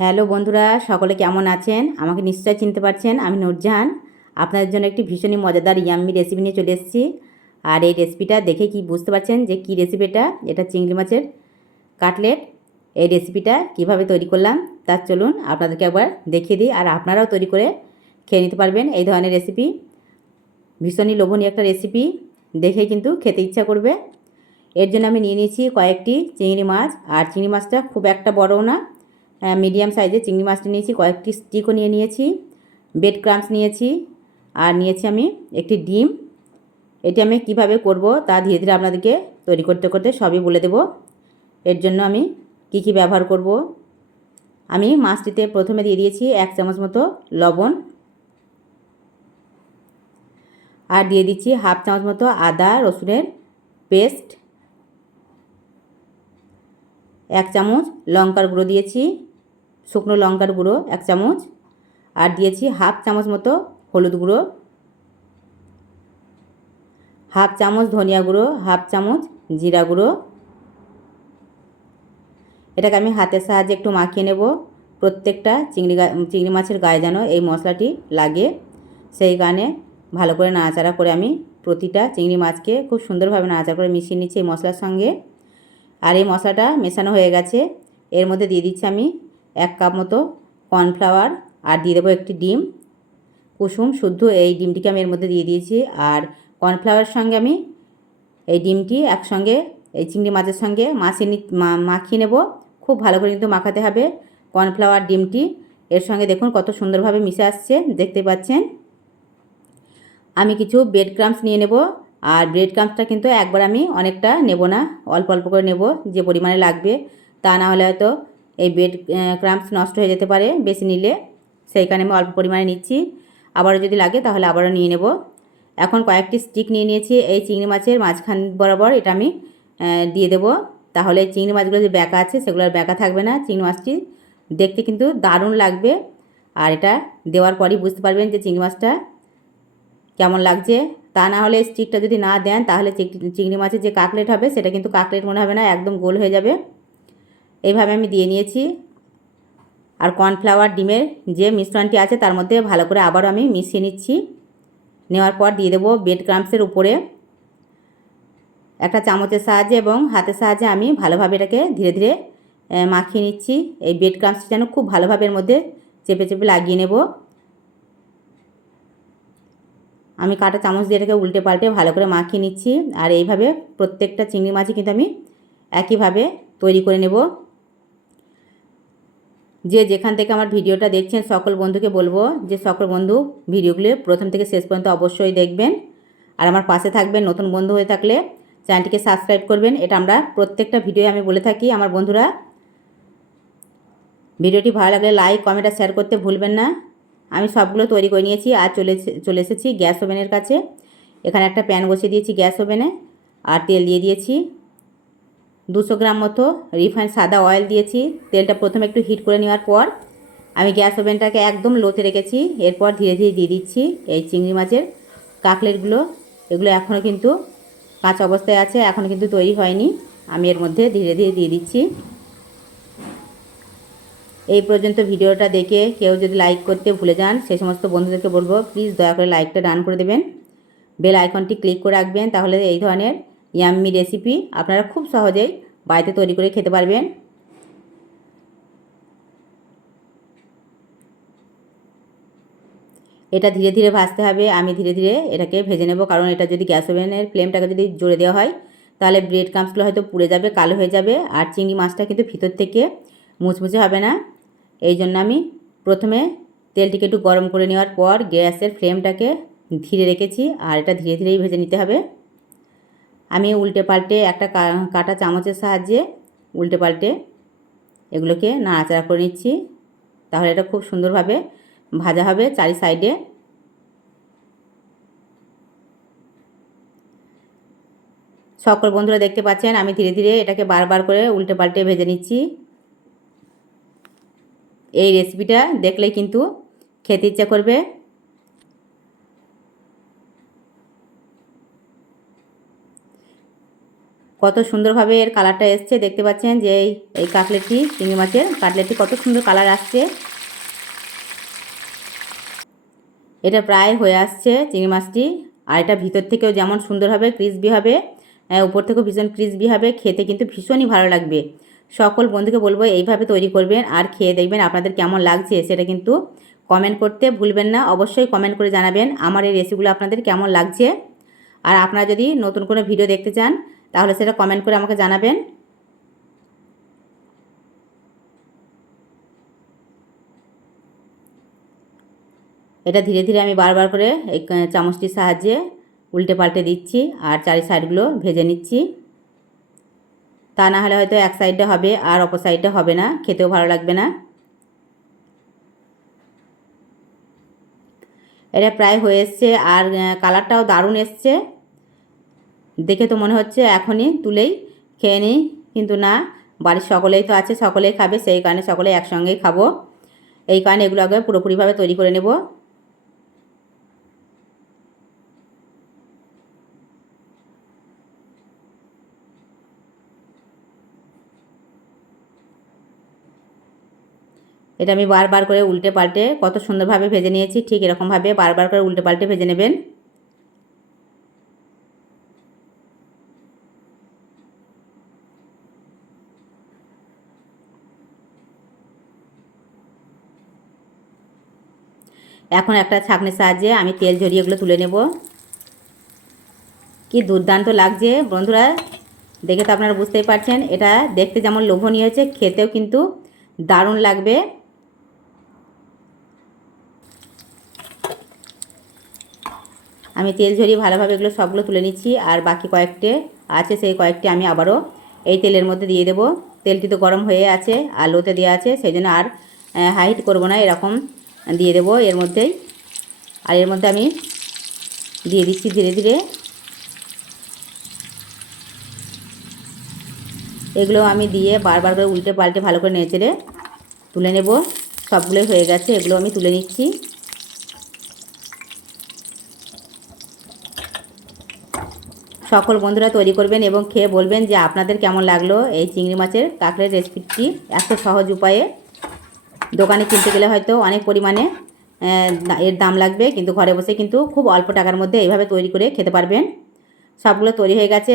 Hello বন্ধুরা, সকলে কেমন আছেন? আমাকে নিশ্চয় চিনতে পারছেন, আমি নূরজাহান। আপনাদের জন্য একটি ভীষণই মজাদার ইয়াম্মি রেসিপি নিয়ে চলে এসেছি। আর এই রেসিপিটা দেখে কি বুঝতে পারছেন যে কি রেসিপি এটা? চিংড়ি মাছের কাটলেট। এই রেসিপিটা কীভাবে তৈরি করলাম? তার চলুন আপনাদেরকে একবার দেখিয়ে দিই আর আপনারাও তৈরি করে খেয়ে নিতে পারবেন এই ধরনের রেসিপি ভীষণই লোভনীয় একটা রেসিপি দেখে কিন্তু খেতে ইচ্ছা করবে। এর জন্য আমি নিয়ে নিয়েছি কয়েকটি চিংড়ি মাছ। আর চিংড়ি মাছটা খুব একটা বড়ও না মিডিয়াম সাইজের চিংড়ি মাছটা নিয়েছি, কয়েকটি স্টিকও নিয়ে নিয়েছি বেড ক্রামস নিয়েছি, আর নিয়েছি আমি একটি ডিম। এটি আমি কীভাবে করব তা ধীরে ধীরে আপনাদেরকে তৈরি করতে করতে সবই বলে দেব। এর জন্য আমি কি কি ব্যবহার করব? আমি মাছটিতে প্রথমে দিয়ে দিয়েছি এক চামচ মতো লবণ, আর দিয়ে দিচ্ছি হাফ চামচ মতো আদা রসুনের পেস্ট, এক চামচ লঙ্কার গুঁড়ো দিয়েছি শুকনো লঙ্কার গুঁড়ো এক চামচ আর দিয়েছি হাফ চামচ মতো হলুদ গুঁড়ো, হাফ চামচ ধনিয়া গুঁড়ো, হাফ চামচ জিরা গুঁড়ো। এটাকে আমি হাতের সাহায্যে একটু মাখিয়ে নেব। প্রত্যেকটা চিংড়ি গা চিংড়ি মাছের গায়ে যেন এই মশলাটি লাগে। সেই গানে ভালো করে নাড়াচাড়া করে আমি প্রতিটা চিংড়ি মাছকে খুব সুন্দরভাবে নাড়াচাড়া করে মিশিয়ে নিচ্ছি এই মশলার সঙ্গে। আর এই মশলাটা মেশানো হয়ে গেছে। এর মধ্যে দিয়ে দিচ্ছি আমি এক কাপ মতো কর্নফ্লাওয়ার আর দিয়ে দেবো একটি ডিম। কুসুম, শুদ্ধ এই ডিমটিকে আমি এর মধ্যে দিয়ে দিয়েছি। আর কর্নফ্লাওয়ারের সঙ্গে আমি এই ডিমটি একসঙ্গে, এই চিংড়ি মাছের সঙ্গে মাছিয়ে নি মাখিয়ে নেব। খুব ভালো করে কিন্তু মাখাতে হবে কর্নফ্লাওয়ার ডিমটি। এর সঙ্গে দেখুন কত সুন্দরভাবে মিশে আসছে, দেখতে পাচ্ছেন? আমি কিছু ব্রেড ক্রামস নিয়ে নেব। আর ব্রেড ক্রামসটা কিন্তু একবার আমি অনেকটা নেব না, অল্প অল্প করে নেব যে পরিমাণে লাগবে। তা না হলে হয়তো এই বেড ক্রাম্পস নষ্ট হয়ে যেতে পারে বেশি নিলে। সেইখানে আমি অল্প পরিমাণে নিচ্ছি। আবারও যদি লাগে তাহলে আবারও নিয়ে নেব। এখন কয়েকটি স্টিক নিয়ে নিয়েছি। এই চিংড়ি মাছের মাঝখান বরাবর এটা আমি দিয়ে দেব। তাহলে চিংড়ি মাছগুলো যে ব্যাকা আছে সেগুলো আর ব্যাকা থাকবে না। চিংড়ি মাছটি দেখতে কিন্তু দারুণ লাগবে। আর এটা দেওয়ার পরই বুঝতে পারবেন যে চিংড়ি মাছটা কেমন লাগছে। তা না হলে স্টিকটা যদি না দেন তাহলে চিংড়ি মাছের যে কাকলেট হবে সেটা কিন্তু কাকলেট মনে হবে না, একদম গোল হয়ে যাবে। এইভাবে আমি দিয়ে নিয়েছি। আর কর্নফ্লাওয়ার ডিমের যে মিশ্রণটি আছে তার মধ্যে ভালো করে আবারও আমি মিশিয়ে নিচ্ছি। নেওয়ার পর দিয়ে দেবো বেড ক্রামসের উপরে। একটা চামচের সাহায্যে এবং হাতের সাহায্যে আমি ভালোভাবে এটাকে ধীরে ধীরে মাখিয়ে নিচ্ছি। এই বেড ক্রামসটি যেন খুব ভালোভাবে এর মধ্যে চেপে চেপে লাগিয়ে নেব। আমি কাটা চামচ দিয়ে এটাকে উল্টে পাল্টে ভালো করে মাখিয়ে নিচ্ছি। আর এইভাবে প্রত্যেকটা চিংড়ি মাছই কিন্তু আমি একইভাবে তৈরি করে নেব। যে যেখান থেকে আমার ভিডিওটা দেখছেন, সকল বন্ধুকে বলব যে সকল বন্ধু ভিডিওগুলো প্রথম থেকে শেষ পর্যন্ত অবশ্যই দেখবেন। আর আমার পাশে থাকবেন নতুন বন্ধু হয়ে থাকলে চ্যানেলটিকে সাবস্ক্রাইব করবেন। এটা আমরা প্রত্যেকটা ভিডিও আমি বলে থাকি আমার বন্ধুরা। ভিডিওটি ভালো লাগলে লাইক কমেন্ট আর শেয়ার করতে ভুলবেন না। আমি সবগুলো তৈরি করে নিয়েছি। আর চলে চলে এসেছি গ্যাস ওভেনের কাছে। এখানে একটা প্যান বসিয়ে দিয়েছি গ্যাস ওভেনে। আর তেল দিয়ে দিয়েছি। দুশো গ্রাম মতো রিফাইন্ড সাদা অয়েল দিয়েছি। তেলটা প্রথমে একটু হিট করে নেওয়ার পর আমি গ্যাস ওভেনটাকে একদম লোতে রেখেছি। এরপর ধীরে ধীরে দিয়ে দিচ্ছি এই চিংড়ি মাছের কাকলেটগুলো। এগুলো এখনও কিন্তু কাঁচা অবস্থায় আছে এখনও কিন্তু তৈরি হয়নি। আমি এর মধ্যে ধীরে ধীরে দিয়ে দিচ্ছি। এই পর্যন্ত ভিডিওটা দেখে কেউ যদি লাইক করতে ভুলে যান সেই সমস্ত বন্ধুদেরকে বলব, প্লিজ দয়া করে লাইকটা ডান করে দেবেন। বেল আইকনটি ক্লিক করে রাখবেন, তাহলে এই ধরনের ইয়াম্মি রেসিপি আপনারা খুব সহজেই বাড়িতে তৈরি করে খেতে পারবেন। এটা ধীরে ধীরে ভাজতে হবে। আমি ধীরে ধীরে এটাকে ভেজে নেব কারণ এটা যদি গ্যাস ওভেনের ফ্লেমটাকে যদি জোরে দেওয়া হয়, তাহলে ব্রেড ক্রামসগুলো হয়তো পুড়ে যাবে, কালো হয়ে যাবে আর চিংড়ি মাছটা কিন্তু ভিতর থেকে মুচমুচে হবে না। এই জন্য আমি প্রথমে তেলটিকে একটু গরম করে নেওয়ার পর গ্যাসের ফ্লেমটাকে ধীরে রেখেছি আর এটা ধীরে ধীরেই ভেজে নিতে হবে। আমি উল্টে পাল্টে একটা কাটা চামচের সাহায্যে উল্টে পাল্টে এগুলোকে নাড়াচাড়া করে নিচ্ছি। তাহলে এটা খুব সুন্দরভাবে ভাজা হবে চারি সাইডে। সকল বন্ধুরা দেখতে পাচ্ছেন, আমি ধীরে ধীরে এটাকে বারবার করে উল্টে পাল্টে ভেজে নিচ্ছি। এই রেসিপিটা দেখলেই কিন্তু খেতে ইচ্ছা করবে। কত সুন্দরভাবে এর কালারটা এসছে, দেখতে পাচ্ছেন যে এই কাটলেটটি, চিংড়ি মাছের কাটলেটটি কত সুন্দর কালার আসছে। এটা প্রায় হয়ে আসছে চিংড়ি মাছটি, আর এটা ভিতর থেকেও যেমন সুন্দর হবে ক্রিসবি হবে উপর থেকেও ভীষণ ক্রিসবি হবে, খেতে কিন্তু ভীষণই ভালো লাগবে। সকল বন্ধুকে বলব এইভাবে তৈরি করবেন আর খেয়ে দেখবেন আপনাদের কেমন লাগছে, সেটা কিন্তু কমেন্ট করতে ভুলবেন না, অবশ্যই কমেন্ট করে জানাবেন আমার এই রেসিপিগুলো আপনাদের কেমন লাগছে। আর আপনারা যদি নতুন কোনো ভিডিও দেখতে চান তাহলে সেটা কমেন্ট করে আমাকে জানাবেন। এটা ধীরে ধীরে আমি বারবার করে এই চামচটির সাহায্যে উল্টে পাল্টে দিচ্ছি আর চারি সাইডগুলো ভেজে নিচ্ছি। তা না হলে হয়তো এক সাইডটা হবে আর অপর সাইডটা হবে না, খেতেও ভালো লাগবে না। এটা প্রায় হয়ে এসছে আর কালারটাও দারুণ এসছে। দেখে তো মনে হচ্ছে এখনই তুলেই খেয়ে নিই, কিন্তু না, বাড়ির সকলেই তো আছে, সকলেই খাবে, সেই কারণে সকলে একসঙ্গেই খাব। এই কারণে এগুলো আগে পুরোপুরিভাবে তৈরি করে নেব। এটা আমি বারবার করে উল্টে পাল্টে কত সুন্দরভাবে ভেজে নিয়েছি, ঠিক এরকমভাবে বারবার করে উল্টে পাল্টে ভেজে নেবেন। এখন একটা ছাঁকনির সাহায্যে আমি তেল ঝরিয়ে এগুলো তুলে নেব। কি দুর্দান্ত লাগছে। বন্ধুরা, দেখে তো আপনারা বুঝতেই পারছেন, এটা দেখতে যেমন লোভনীয় হয়েছে, খেতেও কিন্তু দারুণ লাগবে। আমি তেল ঝরিয়ে ভালোভাবে এগুলো সবগুলো তুলে নিচ্ছি, আর বাকি কয়েকটি আছে, সেই কয়েকটি আমি আবারও এই তেলের মধ্যে দিয়ে দেবো। তেলটি তো গরম হয়ে আছে আর লোতে দেওয়া আছে, সেই জন্য আর হাইট করব না এরকম। দিয়ে দেবো এর মধ্যেই আর এর মধ্যে আমি দিয়ে দিচ্ছি ধীরে ধীরে। এগুলো আমি দিয়ে বারবার করে উল্টে পাল্টে ভালো করে নেচেড়ে তুলে নেব। সবগুলোই হয়ে গেছে, এগুলো আমি তুলে নিচ্ছি। সকল বন্ধুরা তৈরি করবেন এবং খেয়ে বলবেন যে আপনাদের কেমন লাগল এই চিংড়ি মাছের কাঁকড়ের রেসিপিটি এত সহজ উপায়ে। দোকানে কিনতে গেলে হয়তো অনেক পরিমাণে এর দাম লাগবে, কিন্তু ঘরে বসে কিন্তু খুব অল্প টাকার মধ্যে এইভাবে তৈরি করে খেতে পারবেন। সবগুলো তৈরি হয়ে গেছে।